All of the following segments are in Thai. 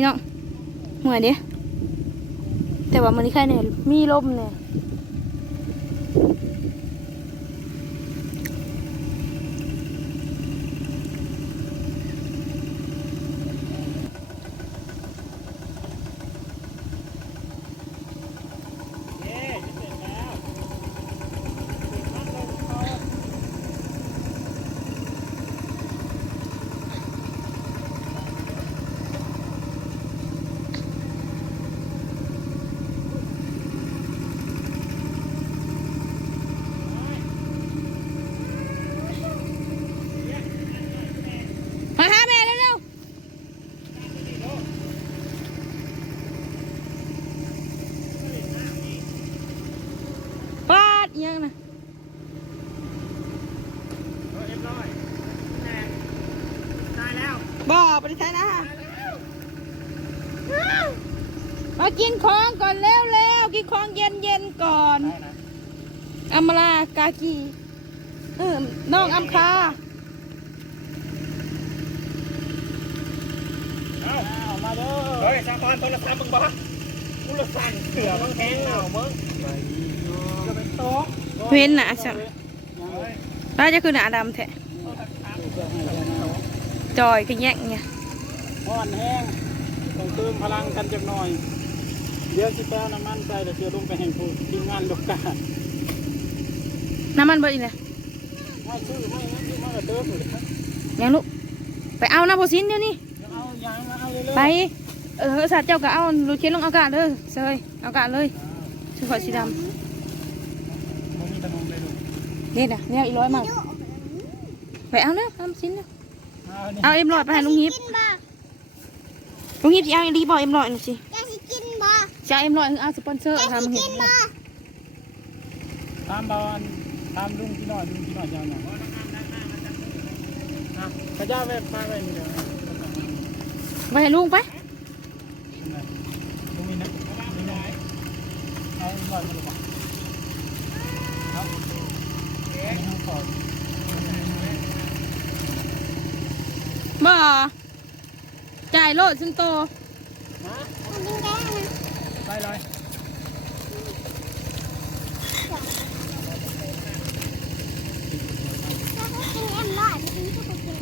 พี่น้องเหมือนเดิแต่ว่ามันนี่แค่เนี่ยมีลมเนี่ย มาหาแม่เร็วๆปาดอิหยังนะ เรียบร้อยแน่ได้แล้ว บ่ไปใช้นะมากินของก่อนเร็วๆกินของเย็นๆก่อนได้นะอัมลากากีเออน้องอัมคาเอาเอามาเด้อเฮ้ยสาคอนโทรศัพท์มึงบอกกูละสั่นเสือมึงแห้งเอามึงจะเป็นโต๊ะเว้นหนาใช่น่าจะคือหนาดำแท้ จอยคือแยกเนี่ยอ่อนแห้งต้องเติมพลังกันจักหน่อย เดี๋ยวสิแป้วน้ำมันใส่เดี๋ยวเสือลงไปแห่งผู้ทีมงานลูกกาน้ำมันเบิดอีกเลยไม่ชื่อไม่งั้นที่มันก็เติมอยู่เลยยังลูกไปเอาน้ำโพสินเดี๋ยวนี้เอายางมาเอาเร็วๆไปเออสัตว์เจ้าก็เอาลูกเชนลงอากาศเลยเซยอากาศเลยสุขอสีดมันมีตะนงเลยลูกำนี่นะเนี่ยอีร้อยมากไปเอาเนอะทำสินเนอะเอานี่ เอาเอ็มลอยไปให้ลุงฮิปกินบ่ลุงฮิปจะเอาอีรีบอเอ็มลอยหน่อยสิจะสิกินบ่จะเอาเอ็มลอยเอาสปอนเซอร์จะทำสิเห็กินนบ่ตามบอลตามลุงที่หน่อยลุงที่หน่อยยาวหน่อยอะกระจายไปไปไปนี่เดี๋ยวนะไปให้ลุงไปลุงมีนะมีนะเอาอีกหน่อยมาดูก่อนครับเอาให้เขาก่อน บ่จ่ายโลดจนโตมามันกินได้นะไปเลยถ้าเขากินเอ็มร้อยมันกินทุกคนกิน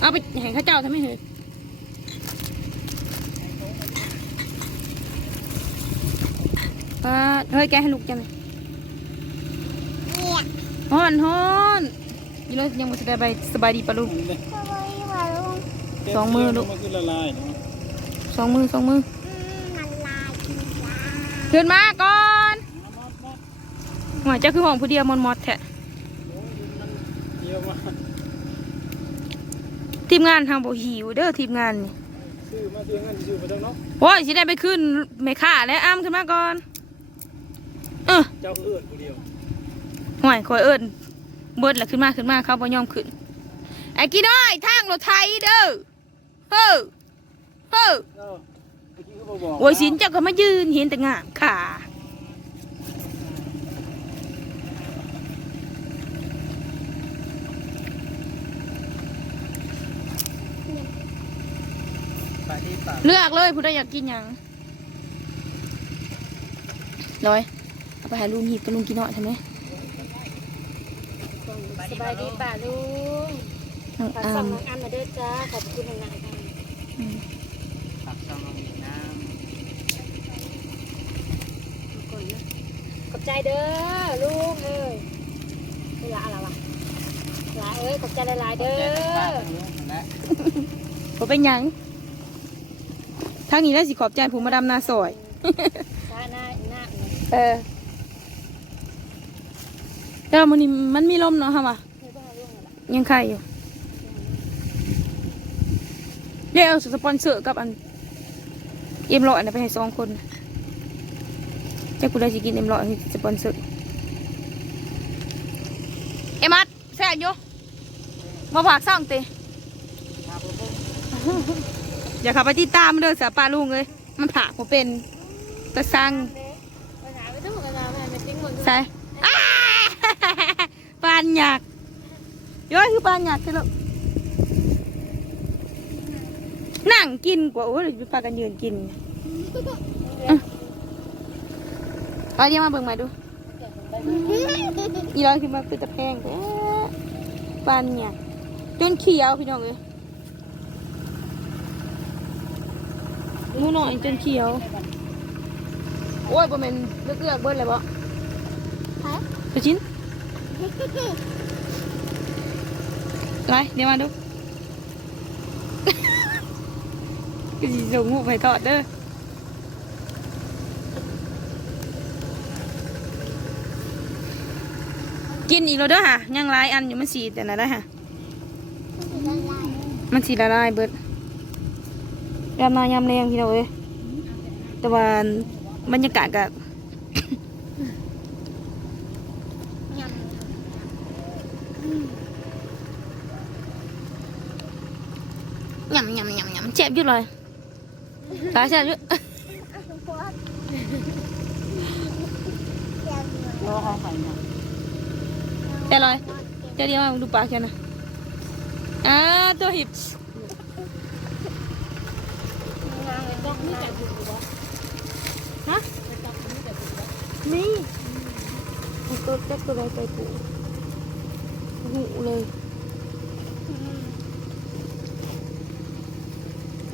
เอาไปให้ข้าเจ้าทำไมเหรอป้าเฮ้ยแกให้ลูกจังเลยเนี่ยฮ้อนฮ้อนยี่รถยังไม่สบายไปสบายดีปะลูก สองมือลูกมันคือละลายเนาะสองมือสองมืออืมมันลายกินลายขึ้นมาก่อนมอดมอดหัวเจ้าคือห้องผู้เดียวมอนมอดแท้โอ้ยมันเยอะมากทีมงานทางบ่หิวเด้อทีมงานนี่ซื้อมาเสียเงินซื้อไปเด้อเนาะโอ้ยสิได้ไปขึ้นไม่ค่าแล้วอ้ามขึ้นมาก่อนเออเจ้าเอื้อนผู้เดียวห่วยคอยเอิญเบิดละขึ้นมาขึ้นมาเขาบ่ยอมขึ้นไอ้กี่น้อยทางรถไทยเด้อ เฮ้อเฮ้อเออเมื่อกี้เขาบอกโอ้ยสินเจ้าก็มายืนเห็นแต่งามขาไปที่ปากเลือกเลยผู้ใดอยากกินหยังร้อยเอาไปให้ลุงหีบกับลุงกินหน่อยทำไหมสบายดีป่าลุงน้องฝากอามส่งน้องอันมาด้วยจ้าขอบคุณนานๆค่ะอืม ปากช่องเราอีกน้ขอบใจเด้อลุงเอ้ยเวลาอะไรวะหลายเอ้ยขอบใจหลายๆำเด้อและบ่เป็นหยังทางนี้ได้สิขอบใจผู้มาดำนาซอยหน้าหน้าหน้าเออแต่ว่ามันนี้มันมีลมเนาะค่ะว่ะเฮ้ยบ้าลุงเหรอยังไข่อยู่ เดี๋ยเอาสปอนเซอร์กับอันเอ็มร้อยนะไปให้สองคนเจ้ากูได้สิกินเอ็มร้อยสปอนเซอร์เอ็มัดแซ่บอยู่มาฝากซ่องเตอย่าขับไปติดตามเด้อเสือปลาลุงเลยมันผาผมเป็นตะสั่งภาษาหมดใส่ปานหยักย้อยคือปานหยักใช่หรอ นั่งกินกว่าโอ้ยพากันยืนกินเอาเดี๋ยวมาเบิ่งมาดูอีร้อยขึ้นมาคือตะแพงแท้ปันเนี่ยจนเขียวพี่น้องเอ้ยมือหน่อยจนเขียว โอ้ยบ่แม่นเลือกเลือกเบิ้ลเลยบ่ฮะไปชิ้นไรเดี๋ ยวมาดูก็สิส่งงูไปทอดเด้อกินอีกแล้วด้อค่ะยังหลายอันอยู่มันสีแต่ละได้ค่ะละลายมันสีละลายเบิดยำนายำแรงพี่น้องเอ้ยแต่ว่าบรรยากาศก็ยำยำยำยำยำเจ็บอยู่เลย ตายเจ็บอยู่โอ้เขาใส่เนี่ยเจ็บเลย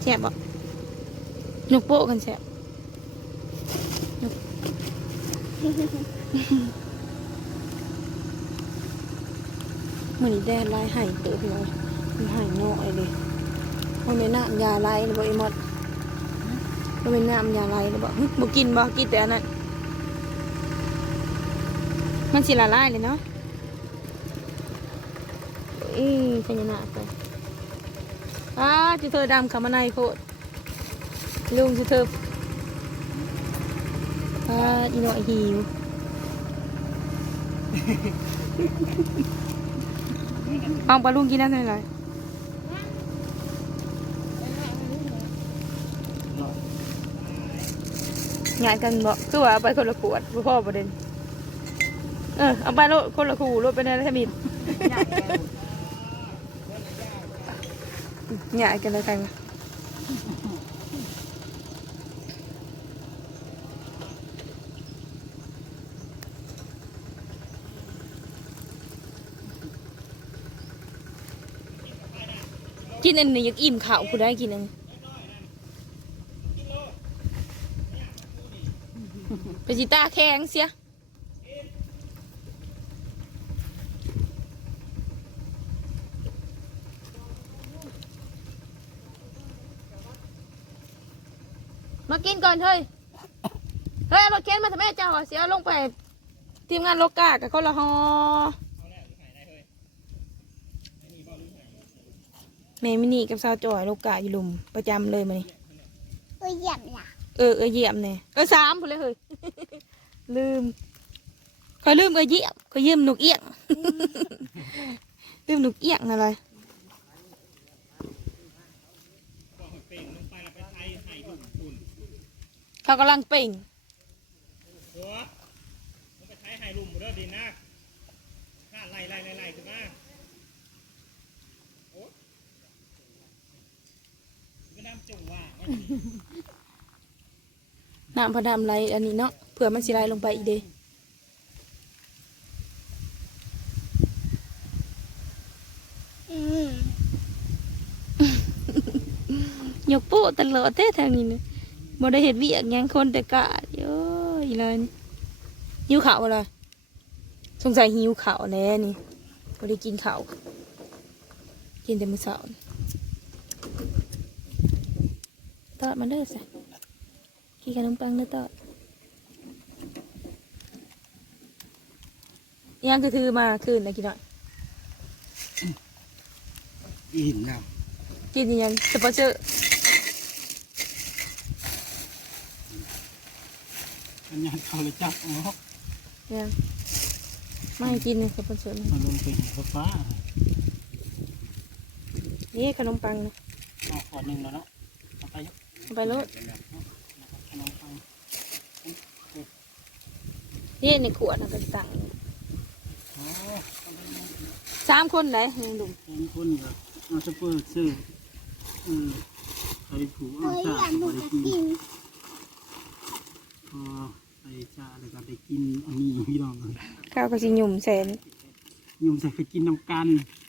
เจ็บเนะอ่าตัวหิบฮะนี่เอาตัวเจ็บตัวใดไปปูหูเลยแฉบอะยกโปะกันแฉบมันนี่แดดลายไห่เต๋อพี่น้อยมันไห่น้อยเลยมันเป็นน้ำยาไลายหรือบ่ไอ้หมดมันเป็นน้ำยาไลายหรือบ่หึบ่กินบ่กินแต่อันนั้นมันสิละลายเลยเนาะอ้ยพญานาคไปอ้าจิเธอดำขามาในโพด ลุงจิเธออ้าอีน้อยหิวเอาปลาลุงกินได้เท่าไหร่งานกันบอกคือว่าเอาไปคนละขวดบ่พ่อประเด็นเออเอาไปโลดคนละขู่รถไปในรัฐมิตหยาดกันเลยกัน กินอันนี้ยากอิ่มข่าวคุณได้กินอันนี้ไปจิตาแข็งเสียมากินก่อนเฮ้ย เฮ้ยรถเข็นมาทำไมเจ้าเสียลงไป ทีมงานโลกากับคนละฮอ ม่มินี่กับสาวจอยโลกาอยู่หลุมประจำเลยมานี่ตัวหยับล่ะเออเออเยี่ยมเนี่ยเออสามพูดเลยเฮ้ย ลืมคอยลืมเออเยี่ยมคอยยืมนกเอี้ยง ลืมนกเอี้ยงอะไร เขากำลังเป่ง หัวมันไปใช้ไฮลุมเด้อดีนะข้าไล่ไล่ไล่ไล่ขึ้นมาโอ้ไม่ น้ำจุ่มว่าน้ำพอดำไรอันนี้เนาะเผื่อมันสิไหลลงไปอีกเด้อืมยกโป๊ะตลอดเท่ทางนี้เนี่ยบ่ได้เห็ดเวียกหยังคนแต่กะเอ้ยเลยนี่หิวข้าวอะไรสงสัยหิวข้าวแล้วนี่บ่ได้กินข้าวกินแต่มื้อเช้านี่ ตอดมาเด้อสิกินขนมปังเด้อตอดอิหยังคือถือมาคืนนะกินหน่อยอิ่มแล้วกินอิหยังสปอนเซอร์อันนี้เขาเลยจับอ๋อยังไม่ให้กินเลยสปอนเซอร์นะมาลงไปหัวฟ้านี่ขนมปังนะเอาขอดหนึ่งแล้วเนาะเอาไปเอา ไปรถขนมปังนี่ในขวดนะก็สั่งโอ้สามคนไหนหนึ่งดุมยังคนเหรอเอาสเปอร์ซื้ออืมไปผูกเอาซาก็ได้กินพอไปซาแล้วก็ได้กินอันนี้พี่น้องเลยข้าวก็สิหยุ่มแสนยุ่งใส่ไปกินน้ำกันอ